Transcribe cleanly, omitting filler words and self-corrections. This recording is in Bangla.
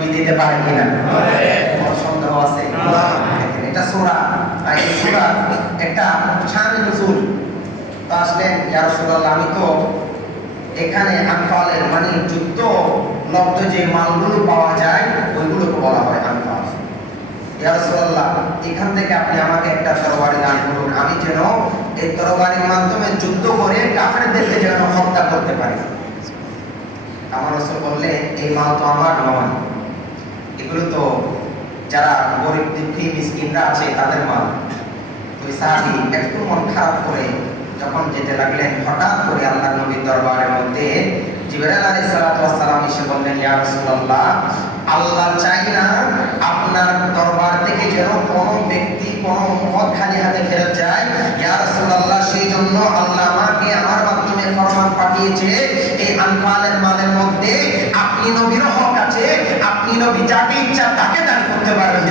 নবী দিতে পারে কিনা? কোনো সন্দেহ আছে? এটা সূরা, এই সূরা একটা শান নজুল। তো আসলেন ইয়া রাসূলুল্লাহ, আমি তো এখানে আনফালের মানে যুদ্ধ লব্ধ যে মালগুলো পাওয়া যায় ওইগুলোকে বলা হয় আনফাল। ইয়া রাসূলুল্লাহ, এখান থেকে আপনি আমাকে একটা তরবারি দান করুন, আমি যেন এই তরবারির মাধ্যমে যুদ্ধ করে কাফেরদেরকে যেন হত্যা করতে পারি। আমার রাসূল বললেন, এই মাল তো আমার নয়, এগুলো তো যারা গরিব দুঃখী মিসকিনরা আছে তাদের মাল। ওই সাহাবী একটু মন খারাপ করে যখন যেতে লাগলেন, হঠাৎ করে আল্লাহর নবীর দরবারের মধ্যে জিবরাইল আলাইহিস সালাতু ওয়াস সালাম এসে বললেন, ইয়া রাসূলুল্লাহ, আল্লাহ চাই না আপনার দরবার থেকে যেন কোনো ব্যক্তি কোনো উম্মত খালি হাতে ফেরত যায়। ইয়া রাসূলুল্লাহ, সেই জন্য আল্লাহ আমাকে আমার মাধ্যমে ফরমান পাঠিয়েছে, এই আনফালের মালের মধ্যে আপনি নবীর হক আছে, আপনি নবী যাকে ইচ্ছা তাকে দান করতে পারবেন।